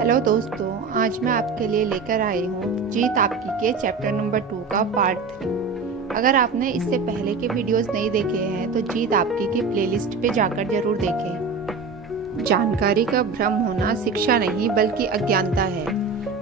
Hello दोस्तों, आज मैं आपके लिए लेकर आई हूँ जीत आपकी के चैप्टर नंबर 2 का पार्ट 3। अगर आपने इससे पहले के वीडियोस नहीं देखे हैं तो जीत आपकी की प्लेलिस्ट पे जाकर जरूर देखें। जानकारी का भ्रम होना शिक्षा नहीं बल्कि अज्ञानता है।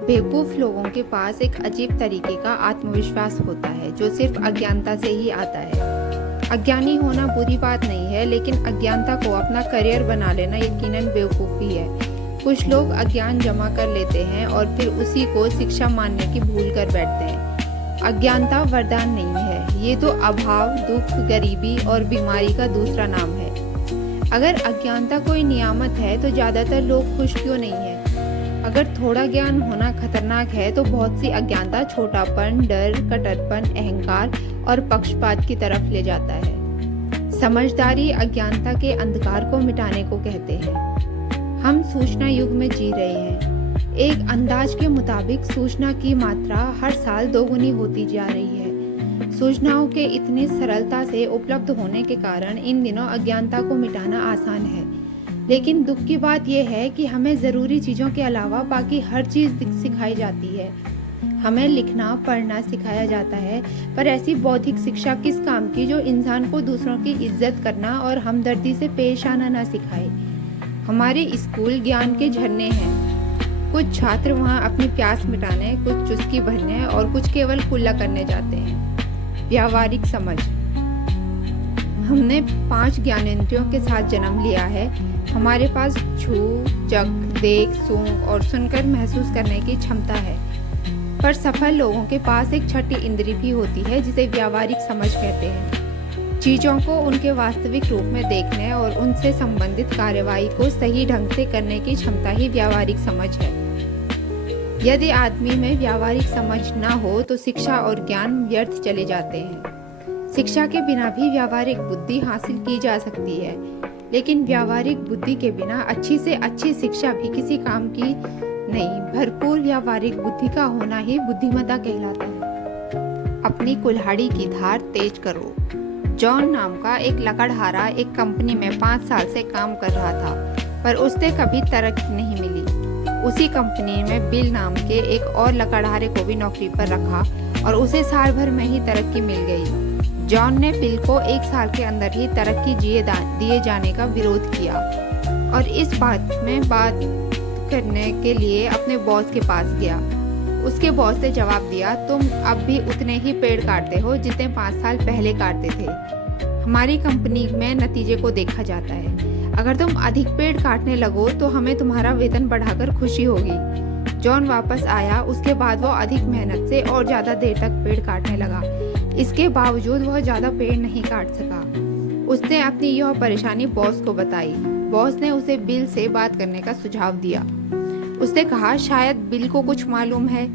बेवकूफ़ लोगों के पास एक अजीब तरीके का आत्मविश्वास होता है जो सिर्फ अज्ञानता से ही आता है। अज्ञानी होना बुरी बात नहीं है, लेकिन अज्ञानता को अपना करियर बना लेना यकीनन बेवकूफ़ी है। कुछ लोग अज्ञान जमा कर लेते हैं और फिर उसी को शिक्षा मानने की भूल कर बैठते हैं। अज्ञानता वरदान नहीं है, ये तो अभाव, दुख, गरीबी और बीमारी का दूसरा नाम है। अगर अज्ञानता कोई नियामत है तो ज़्यादातर लोग खुश क्यों नहीं है? अगर थोड़ा ज्ञान होना खतरनाक है तो बहुत सी अज्ञानता छोटापन, डर, कट्टरपन, अहंकार और पक्षपात की तरफ ले जाता है। समझदारी अज्ञानता के अंधकार को मिटाने को कहते हैं। हम सूचना युग में जी रहे हैं। एक अंदाज के मुताबिक सूचना की मात्रा हर साल दोगुनी होती जा रही है। सूचनाओं के इतनी सरलता से उपलब्ध होने के कारण इन दिनों अज्ञानता को मिटाना आसान है। लेकिन दुख की बात यह है कि हमें ज़रूरी चीज़ों के अलावा बाकी हर चीज़ सिखाई जाती है। हमें लिखना पढ़ना सिखाया जाता है, पर ऐसी बौद्धिक शिक्षा किस काम की जो इंसान को दूसरों की इज्जत करना और हमदर्दी से पेश आना ना सिखाए। हमारे स्कूल ज्ञान के झरने हैं। कुछ छात्र वहाँ अपनी प्यास मिटाने, कुछ चुस्की भरने और कुछ केवल कुल्ला करने जाते हैं। व्यावहारिक समझ। हमने 5 ज्ञानेंद्रियों के साथ जन्म लिया है। हमारे पास छू, चख, देख, सूंघ और सुनकर महसूस करने की क्षमता है। पर सफल लोगों के पास एक छठी इंद्री भी होती है जिसे व्यावहारिक समझ कहते हैं। चीज़ों को उनके वास्तविक रूप में देखने और उनसे संबंधित कार्यवाही को सही ढंग से करने की क्षमता ही व्यावहारिक समझ है। यदि आदमी में व्यावहारिक समझ ना हो तो शिक्षा और ज्ञान व्यर्थ चले जाते हैं। शिक्षा के बिना भी व्यावहारिक बुद्धि हासिल की जा सकती है, लेकिन व्यावहारिक बुद्धि के बिना अच्छी से अच्छी शिक्षा भी किसी काम की नहीं। भरपूर व्यावहारिक बुद्धि का होना ही बुद्धिमत्ता कहलाता है। अपनी कुल्हाड़ी की धार तेज करो। जॉन नाम का एक लकड़हारा एक कंपनी में 5 साल से काम कर रहा था, पर उसे कभी तरक्की नहीं मिली। उसी कंपनी में बिल नाम के एक और लकड़हारे को भी नौकरी पर रखा और उसे साल भर में ही तरक्की मिल गई। जॉन ने बिल को 1 साल के अंदर ही तरक्की दिए जाने का विरोध किया और इस बात करने के लिए अपने बॉस के पास गया। उसके बॉस ने जवाब दिया, तुम अब भी उतने ही पेड़ काटते हो जितने 5 साल पहले काटते थे। हमारी कंपनी में नतीजे को देखा जाता है। अगर तुम अधिक पेड़ काटने लगो तो हमें तुम्हारा वेतन बढ़ाकर खुशी होगी। जॉन वापस आया। उसके बाद वो अधिक मेहनत से और ज़्यादा देर तक पेड़ काटने लगा। इसके बावजूद वह ज़्यादा पेड़ नहीं काट सका। उसने अपनी यह परेशानी बॉस को बताई। बॉस ने उसे बिल से बात करने का सुझाव दिया। उसने कहा, शायद बिल को कुछ मालूम है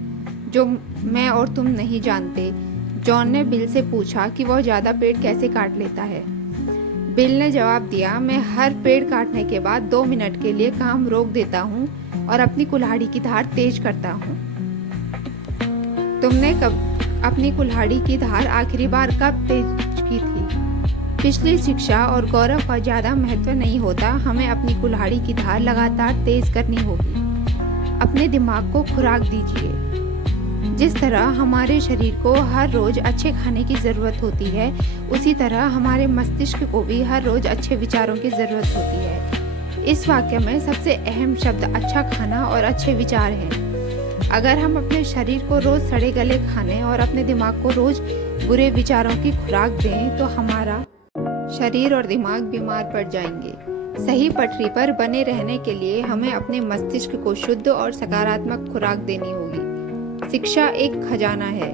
जो मैं और तुम नहीं जानते। जॉन ने बिल से पूछा कि वह ज़्यादा पेड़ कैसे काट लेता है। बिल ने जवाब दिया, मैं हर पेड़ काटने के बाद 2 मिनट के लिए काम रोक देता हूँ और अपनी कुल्हाड़ी की धार तेज करता हूँ। तुमने कब अपनी कुल्हाड़ी की धार आखिरी बार कब तेज की थी? पिछली शिक्षा और गौरव का ज़्यादा महत्व नहीं होता। हमें अपनी कुल्हाड़ी की धार लगातार तेज करनी होगी। अपने दिमाग को खुराक दीजिए। जिस तरह हमारे शरीर को हर रोज अच्छे खाने की ज़रूरत होती है, उसी तरह हमारे मस्तिष्क को भी हर रोज अच्छे विचारों की ज़रूरत होती है। इस वाक्य में सबसे अहम शब्द अच्छा खाना और अच्छे विचार हैं। अगर हम अपने शरीर को रोज सड़े गले खाने और अपने दिमाग को रोज बुरे विचारों की खुराक दें तो हमारा शरीर और दिमाग बीमार पड़ जाएंगे। सही पटरी पर बने रहने के लिए हमें अपने मस्तिष्क को शुद्ध और सकारात्मक खुराक देनी होगी। शिक्षा एक खजाना है।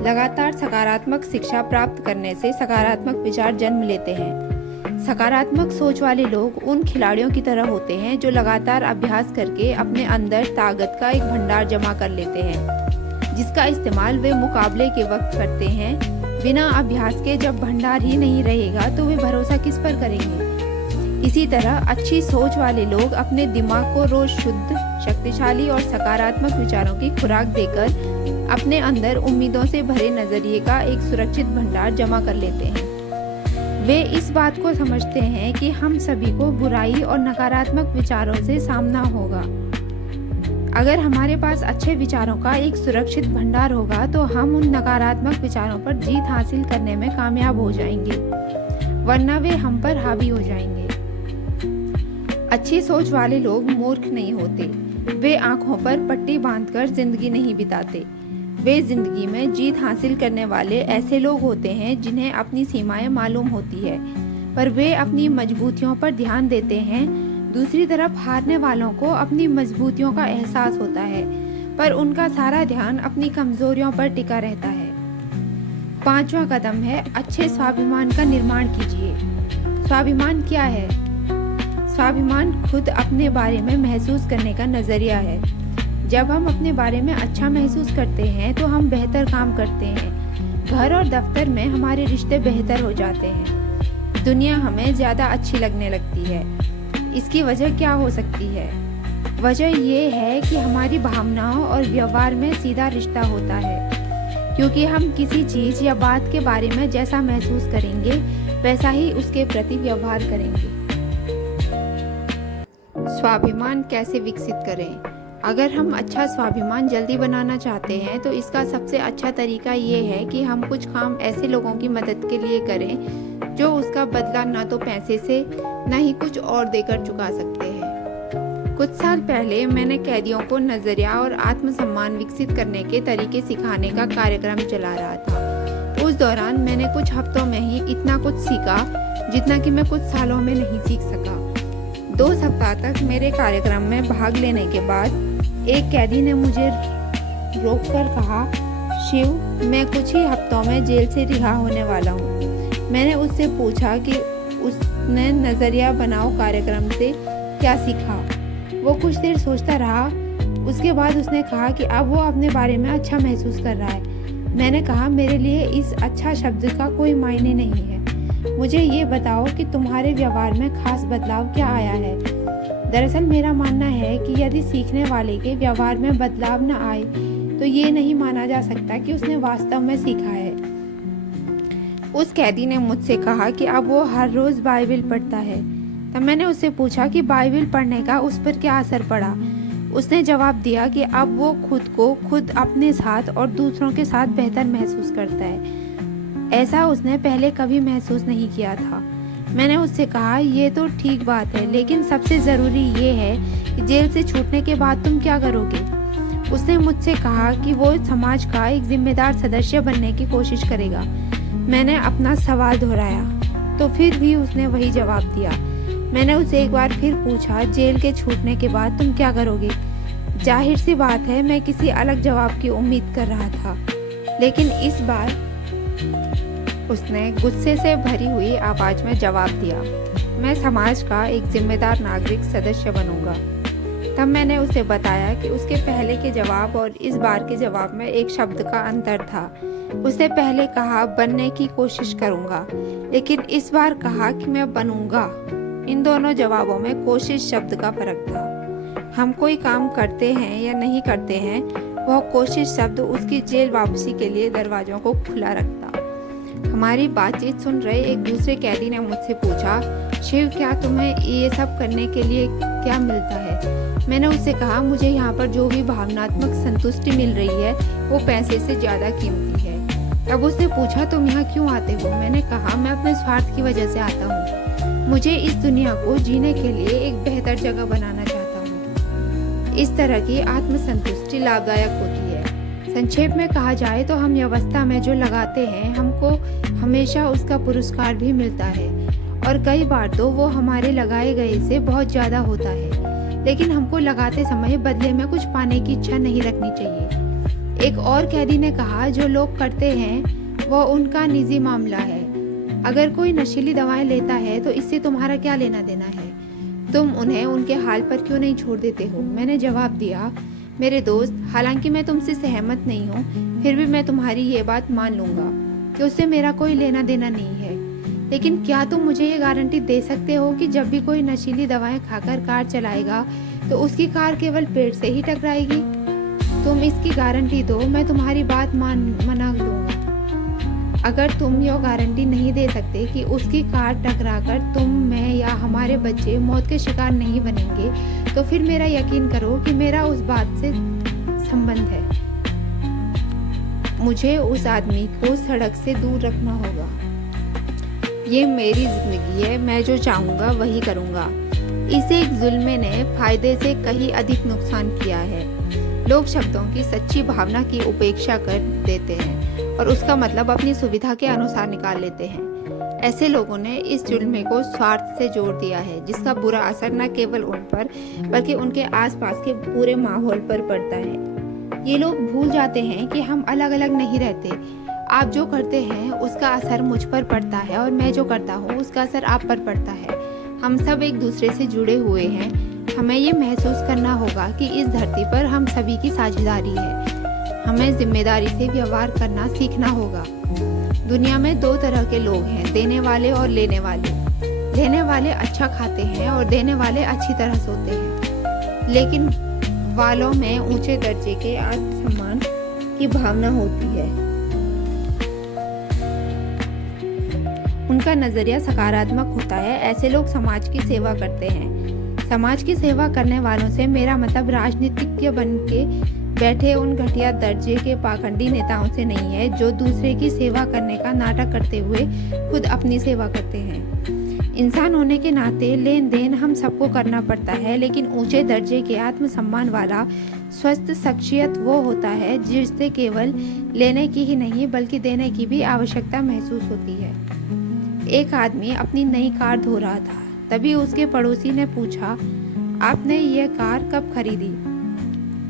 लगातार सकारात्मक शिक्षा प्राप्त करने से सकारात्मक विचार जन्म लेते हैं। सकारात्मक सोच वाले लोग उन खिलाड़ियों की तरह होते हैं जो लगातार अभ्यास करके अपने अंदर ताकत का एक भंडार जमा कर लेते हैं, जिसका इस्तेमाल वे मुकाबले के वक्त करते हैं। बिना अभ्यास के जब भंडार ही नहीं रहेगा तो वे भरोसा किस पर करेंगे? इसी तरह अच्छी सोच वाले लोग अपने दिमाग को रोज शुद्ध, शक्तिशाली और सकारात्मक विचारों की खुराक देकर अपने अंदर उम्मीदों से भरे नजरिए का एक सुरक्षित भंडार जमा कर लेते हैं। वे इस बात को समझते हैं कि हम सभी को बुराई और नकारात्मक विचारों से सामना होगा। अगर हमारे पास अच्छे विचारों का एक सुरक्षित भंडार होगा तो हम उन नकारात्मक विचारों पर जीत हासिल करने में कामयाब हो जाएंगे, वरना वे हम पर हावी हो जाएंगे। अच्छी सोच वाले लोग मूर्ख नहीं होते। वे आंखों पर पट्टी बांधकर जिंदगी नहीं बिताते। वे जिंदगी में जीत हासिल करने वाले ऐसे लोग होते हैं जिन्हें अपनी सीमाएं मालूम होती है, पर वे अपनी मजबूतियों पर ध्यान देते हैं। दूसरी तरफ हारने वालों को अपनी मजबूतियों का एहसास होता है, पर उनका सारा ध्यान अपनी कमजोरियों पर टिका रहता है। 5वां कदम है अच्छे स्वाभिमान का निर्माण कीजिए। स्वाभिमान क्या है? स्वाभिमान खुद अपने बारे में महसूस करने का नजरिया है। जब हम अपने बारे में अच्छा महसूस करते हैं तो हम बेहतर काम करते हैं। घर और दफ्तर में हमारे रिश्ते बेहतर हो जाते हैं। दुनिया हमें ज्यादा अच्छी लगने लगती है। इसकी वजह क्या हो सकती है? वजह ये है कि हमारी भावनाओं और व्यवहार में सीधा रिश्ता होता है, क्योंकि हम किसी चीज या बात के बारे में जैसा महसूस करेंगे वैसा ही उसके प्रति व्यवहार करेंगे। स्वाभिमान कैसे विकसित करें? अगर हम अच्छा स्वाभिमान जल्दी बनाना चाहते हैं तो इसका सबसे अच्छा तरीका ये है कि हम कुछ काम ऐसे लोगों की मदद के लिए करें जो उसका बदला ना तो पैसे से न ही कुछ और देकर चुका सकते हैं। कुछ साल पहले मैंने कैदियों को नजरिया और आत्मसम्मान विकसित करने के तरीके सिखाने का कार्यक्रम चला रहा था। उस दौरान मैंने कुछ हफ्तों में ही इतना कुछ सीखा जितना कि मैं कुछ सालों में नहीं सीख सका। 2 सप्ताह तक मेरे कार्यक्रम में भाग लेने के बाद एक कैदी ने मुझे रोककर कहा, शिव, मैं कुछ ही हफ्तों में जेल से रिहा होने वाला हूँ। मैंने उससे पूछा कि उसने नजरिया बनाओ कार्यक्रम से क्या सीखा। वो कुछ देर सोचता रहा। उसके बाद उसने कहा कि अब वो अपने बारे में अच्छा महसूस कर रहा है। मैंने कहा, मेरे लिए इस अच्छा शब्द का कोई मायने नहीं है। मुझे ये बताओ कि तुम्हारे व्यवहार में खास बदलाव क्या आया है। दरअसल मेरा मानना है कि यदि सीखने वाले के व्यवहार में बदलाव न आए तो ये नहीं माना जा सकता कि उसने वास्तव में सीखा है। उस कैदी ने मुझसे कहा कि अब वो हर रोज बाइबल पढ़ता है। तब मैंने उससे पूछा कि बाइबल पढ़ने का उस पर क्या असर पड़ा। उसने जवाब दिया कि अब वो खुद अपने साथ और दूसरों के साथ बेहतर महसूस करता है। ऐसा उसने पहले कभी महसूस नहीं किया था। मैंने उससे कहा, ये तो ठीक बात है, लेकिन सबसे ज़रूरी ये है कि जेल से छूटने के बाद तुम क्या करोगे। उसने मुझसे कहा कि वो समाज का एक जिम्मेदार सदस्य बनने की कोशिश करेगा। मैंने अपना सवाल दोहराया तो फिर भी उसने वही जवाब दिया। मैंने उसे एक बार फिर पूछा, जेल के छूटने के बाद तुम क्या करोगे। जाहिर सी बात है मैं किसी अलग जवाब की उम्मीद कर रहा था, लेकिन इस बार उसने गुस्से से भरी हुई आवाज में जवाब दिया, मैं समाज का एक जिम्मेदार नागरिक सदस्य बनूंगा। तब मैंने उसे बताया कि उसके पहले के जवाब और इस बार के जवाब में एक शब्द का अंतर था। उसने पहले कहा बनने की कोशिश करूंगा, लेकिन इस बार कहा कि मैं बनूंगा। इन दोनों जवाबों में कोशिश शब्द का फर्क था। हम कोई काम करते हैं या नहीं करते हैं, वह कोशिश शब्द उसकी जेल वापसी के लिए दरवाजों को खुला रखता। हमारी बातचीत सुन रहे एक दूसरे कैदी ने मुझसे पूछा, शिव, क्या तुम्हें ये सब करने के लिए क्या मिलता है। मैंने उससे कहा, मुझे यहाँ पर जो भी भावनात्मक संतुष्टि मिल रही है वो पैसे से ज़्यादा कीमती है। अब उसने पूछा, तुम यहाँ क्यों आते हो। मैंने कहा, मैं अपने स्वार्थ की वजह से आता हूँ। मुझे इस दुनिया को जीने के लिए एक बेहतर जगह बनाना चाहता हूँ। इस तरह की आत्मसंतुष्टि लाभदायक होती है। संक्षेप में कहा जाए तो हम व्यवस्था में जो लगाते हैं हमको हमेशा उसका पुरस्कार भी मिलता है, और कई बार तो वो हमारे लगाए गए से बहुत ज़्यादा होता है। लेकिन हमको लगाते समय बदले में कुछ पाने की इच्छा नहीं रखनी चाहिए। एक और कैदी ने कहा, जो लोग करते हैं वो उनका निजी मामला है। अगर कोई नशीली दवाएं लेता है तो इससे तुम्हारा क्या लेना देना है। तुम उन्हें उनके हाल पर क्यों नहीं छोड़ देते हो। मैंने जवाब दिया, मेरे दोस्त, हालांकि मैं तुमसे सहमत नहीं हूँ, फिर भी मैं तुम्हारी ये बात मान लूंगा कि उससे मेरा कोई लेना देना नहीं है। लेकिन क्या तुम मुझे ये गारंटी दे सकते हो कि जब भी कोई नशीली दवाएं खाकर कार चलाएगा तो उसकी कार केवल पेड़ से ही टकराएगी। तुम इसकी गारंटी दो, मैं तुम्हारी बात मना लूंगा। अगर तुम ये गारंटी नहीं दे सकते कि उसकी कार टकराकर तुम, मैं या हमारे बच्चे मौत के शिकार नहीं बनेंगे, तो फिर मेरा यकीन करो कि मेरा उस बात से संबंध है। मुझे उस आदमी को सड़क से दूर रखना होगा। ये मेरी जिंदगी है, मैं जो चाहूँगा वही करूँगा। इसे एक जुल्म ने फायदे से कहीं अधिक नुकसान किया है। लोग शब्दों की सच्ची भावना की उपेक्षा कर देते हैं और उसका मतलब अपनी सुविधा के अनुसार निकाल लेते हैं। ऐसे लोगों ने इस जुल्म को स्वार्थ से जोड़ दिया है, जिसका बुरा असर न केवल उन पर बल्कि उनके आसपास के पूरे माहौल पर पड़ता है। ये लोग भूल जाते हैं कि हम अलग अलग नहीं रहते। आप जो करते हैं उसका असर मुझ पर पड़ता है और मैं जो करता हूँ उसका असर आप पर पड़ता है। हम सब एक दूसरे से जुड़े हुए हैं। हमें ये महसूस करना होगा कि इस धरती पर हम सभी की साझेदारी है। हमें जिम्मेदारी से व्यवहार करना सीखना होगा। दुनिया में दो तरह के लोग हैं, देने वाले और लेने वाले। लेने वाले अच्छा खाते हैं और देने वाले अच्छी तरह सोते हैं, लेकिन वालों में ऊंचे दर्जे के आत्मसम्मान की भावना होती है। उनका नजरिया सकारात्मक होता है। ऐसे लोग समाज की सेवा करते हैं। समाज की सेवा करने वालों से मेरा मतलब राजनीतिज्ञ बन के बैठे उन घटिया दर्जे के पाखंडी नेताओं से नहीं है, जो दूसरे की सेवा करने का नाटक करते हुए खुद अपनी सेवा करते हैं। इंसान होने के नाते लेन देन हम सबको करना पड़ता है, लेकिन ऊंचे दर्जे के आत्मसम्मान वाला स्वस्थ शख्सियत वो होता है जिससे केवल लेने की ही नहीं बल्कि देने की भी आवश्यकता महसूस होती है। एक आदमी अपनी नई कार धो रहा था। तभी उसके पड़ोसी ने पूछा, आपने ये कार कब खरीदी?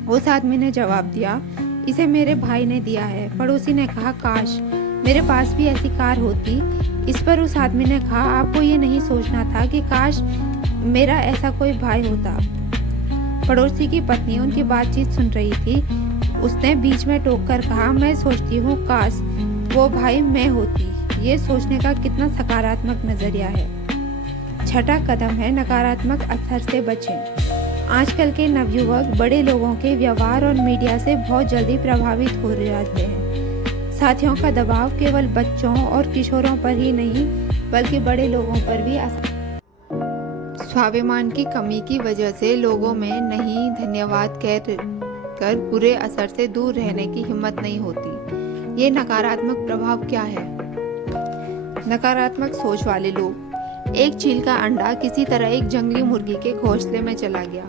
उस आदमी ने जवाब दिया, इसे मेरे भाई ने दिया है। पड़ोसी ने कहा, काश मेरे पास भी ऐसी कार होती। इस पर उस आदमी ने कहा, आपको ये नहीं सोचना था कि काश मेरा ऐसा कोई भाई होता। पड़ोसी की पत्नी उनकी बातचीत सुन रही थी। उसने बीच में टोककर कहा, मैं सोचती हूँ काश वो भाई मैं होती। ये सोचने का कितना सकारात्मक नजरिया है। छठा कदम है नकारात्मक असर से बचें। आजकल के नवयुवक बड़े लोगों के व्यवहार और मीडिया से बहुत जल्दी प्रभावित हो जाते हैं। साथियों का दबाव केवल बच्चों और किशोरों पर ही नहीं बल्कि बड़े लोगों पर भी स्वाभिमान की कमी की वजह से लोगों में नहीं धन्यवाद कहकर बुरे असर से दूर रहने की हिम्मत नहीं होती। ये नकारात्मक प्रभाव क्या है? नकारात्मक सोच वाले लोग। एक चील का अंडा किसी तरह एक जंगली मुर्गी के घोंसले में चला गया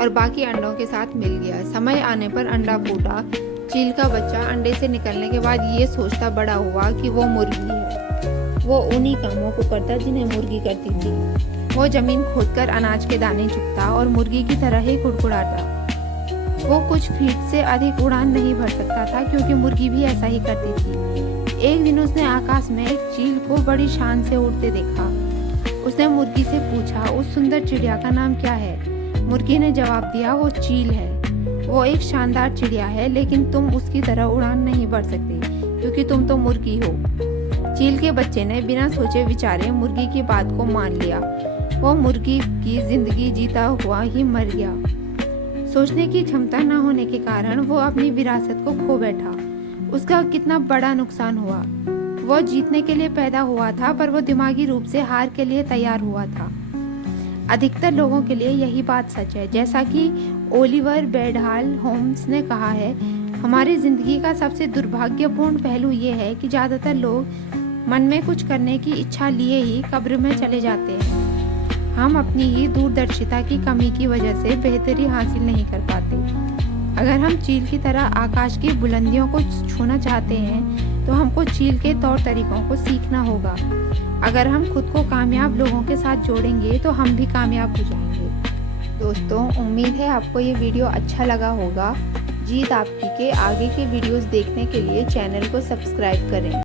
और बाकी अंडों के साथ मिल गया। समय आने पर अंडा फूटा। चील का बच्चा अंडे से निकलने के बाद ये सोचता बड़ा हुआ कि वो मुर्गी है। वो उन्हीं कामों को करता जिन्हें मुर्गी करती थी। वो जमीन खोदकर अनाज के दाने चुगता और मुर्गी की तरह ही कुड़कुड़ाता। वो कुछ फीट से अधिक उड़ान नहीं भर सकता था क्योंकि मुर्गी भी ऐसा ही करती थी। एक दिन उसने आकाश में एक चील को बड़ी शान से उड़ते देखा। उसने मुर्गी से पूछा, उस सुंदर चिड़िया का नाम क्या है? मुर्गी ने जवाब दिया, वो चील है। वो एक शानदार चिड़िया है, लेकिन तुम उसकी तरह उड़ान नहीं भर सकती क्योंकि तुम तो मुर्गी हो। चील के बच्चे ने बिना सोचे विचारे मुर्गी की बात को मान लिया। वो मुर्गी की जिंदगी जीता हुआ ही मर गया। सोचने की क्षमता न होने के कारण वो अपनी विरासत को खो बैठा। उसका कितना बड़ा नुकसान हुआ। वो जीतने के लिए पैदा हुआ था, पर वो दिमागी रूप से हार के लिए तैयार हुआ था। अधिकतर लोगों के लिए यही बात सच है। जैसा कि ओलिवर वेंडल होम्स ने कहा है, हमारी जिंदगी का सबसे दुर्भाग्यपूर्ण पहलू ये है कि ज्यादातर लोग मन में कुछ करने की इच्छा लिए ही कब्र में चले जाते हैं। हम अपनी ही दूरदर्शिता की कमी की वजह से बेहतरी हासिल नहीं कर पाते। अगर हम चील की तरह आकाश की बुलंदियों को छूना चाहते हैं तो हमको चील के तौर तरीकों को सीखना होगा। अगर हम खुद को कामयाब लोगों के साथ जोड़ेंगे तो हम भी कामयाब हो जाएंगे। दोस्तों, उम्मीद है आपको ये वीडियो अच्छा लगा होगा। जीत आपकी के आगे के वीडियोस देखने के लिए चैनल को सब्सक्राइब करें।